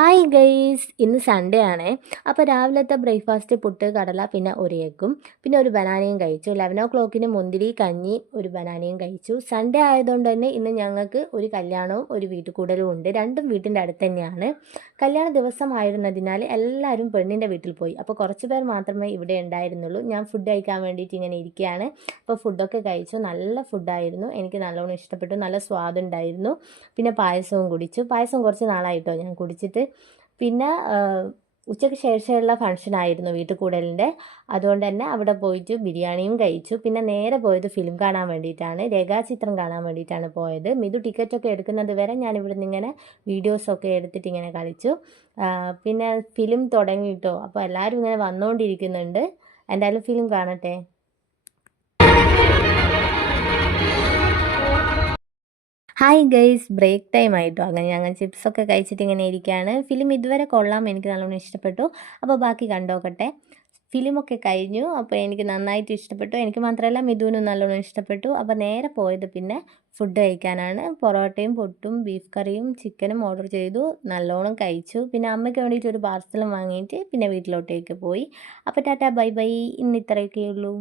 Hi guys, ഇന്ന് Sunday ആണേ. അപ്പോൾ രാവിലത്തെ ബ്രേക്ക്ഫാസ്റ്റ് പുട്ട്, കടല, പിന്നെ ഒരു എഗ്ഗും പിന്നെ ഒരു ബനാനയും കഴിച്ചു. 11 മുന്തിരി കഞ്ഞി ഒരു ബനാനയും കഴിച്ചു. സൺഡേ ആയതുകൊണ്ട് തന്നെ ഇന്ന് ഞങ്ങൾക്ക് ഒരു കല്യാണവും ഒരു വീട്ടുകൂടലും ഉണ്ട്. രണ്ടും വീട്ടിൻ്റെ അടുത്ത് തന്നെയാണ്. കല്യാണ ദിവസമായിരുന്നതിനാൽ എല്ലാവരും പെണ്ണിൻ്റെ വീട്ടിൽ പോയി. അപ്പോൾ കുറച്ച് പേർ മാത്രമേ ഇവിടെ ഉണ്ടായിരുന്നുള്ളൂ. ഞാൻ ഫുഡ് കഴിക്കാൻ വേണ്ടിയിട്ട് ഇങ്ങനെ ഇരിക്കുകയാണ്. അപ്പോൾ ഫുഡൊക്കെ കഴിച്ചു. നല്ല ഫുഡായിരുന്നു, എനിക്ക് നല്ലോണം ഇഷ്ടപ്പെട്ടു. നല്ല സ്വാദുണ്ടായിരുന്നു. പിന്നെ പായസവും കുടിച്ചു. പായസം കുറച്ച് നാളായിട്ടോ ഞാൻ കുടിച്ചിട്ട്. പിന്നെ ഉച്ചയ്ക്ക് ശേഷമുള്ള ഫംഗ്ഷനായിരുന്നു വീട്ടുകൂടലിൻ്റെ. അതുകൊണ്ട് തന്നെ അവിടെ പോയിട്ട് ബിരിയാണിയും കഴിച്ചു. പിന്നെ നേരെ പോയത് ഫിലിം കാണാൻ വേണ്ടിയിട്ടാണ്, രേഖാചിത്രം കാണാൻ വേണ്ടിയിട്ടാണ് പോയത്. മിതു ടിക്കറ്റൊക്കെ എടുക്കുന്നത് വരെ ഞാൻ ഇവിടുന്ന് ഇങ്ങനെ വീഡിയോസൊക്കെ എടുത്തിട്ട് ഇങ്ങനെ കളിച്ചു. പിന്നെ ഫിലിം തുടങ്ങിയിട്ടോ, അപ്പോൾ എല്ലാവരും ഇങ്ങനെ വന്നുകൊണ്ടിരിക്കുന്നുണ്ട്. എന്തായാലും ഫിലിം കാണട്ടെ. ഹായ് ഗൈസ്, ബ്രേക്ക് ടൈം ആയിട്ടോ. അങ്ങനെ ഞങ്ങൾ ചിപ്സൊക്കെ കഴിച്ചിട്ട് ഇങ്ങനെ ഇരിക്കുകയാണ്. ഫിലിം ഇതുവരെ കൊള്ളാം, എനിക്ക് നല്ലോണം ഇഷ്ടപ്പെട്ടു. അപ്പോൾ ബാക്കി കണ്ടോക്കട്ടെ. ഫിലിമൊക്കെ കഴിഞ്ഞു. അപ്പോൾ എനിക്ക് നന്നായിട്ട് ഇഷ്ടപ്പെട്ടു. എനിക്ക് മാത്രമല്ല, മിഥുനും നല്ലോണം ഇഷ്ടപ്പെട്ടു. അപ്പോൾ നേരെ പോയത് പിന്നെ ഫുഡ് കഴിക്കാനാണ്. പൊറോട്ടയും പുട്ടും ബീഫ് കറിയും ചിക്കനും ഓർഡർ ചെയ്തു. നല്ലോണം കഴിച്ചു. പിന്നെ അമ്മയ്ക്ക് വേണ്ടിയിട്ട് ഒരു പാർസലും വാങ്ങിയിട്ട് പിന്നെ വീട്ടിലോട്ടേക്ക് പോയി. അപ്പോൾ ടാറ്റാ ബൈ ബൈ. ഇന്ന് ഇത്രയൊക്കെയുള്ളൂ.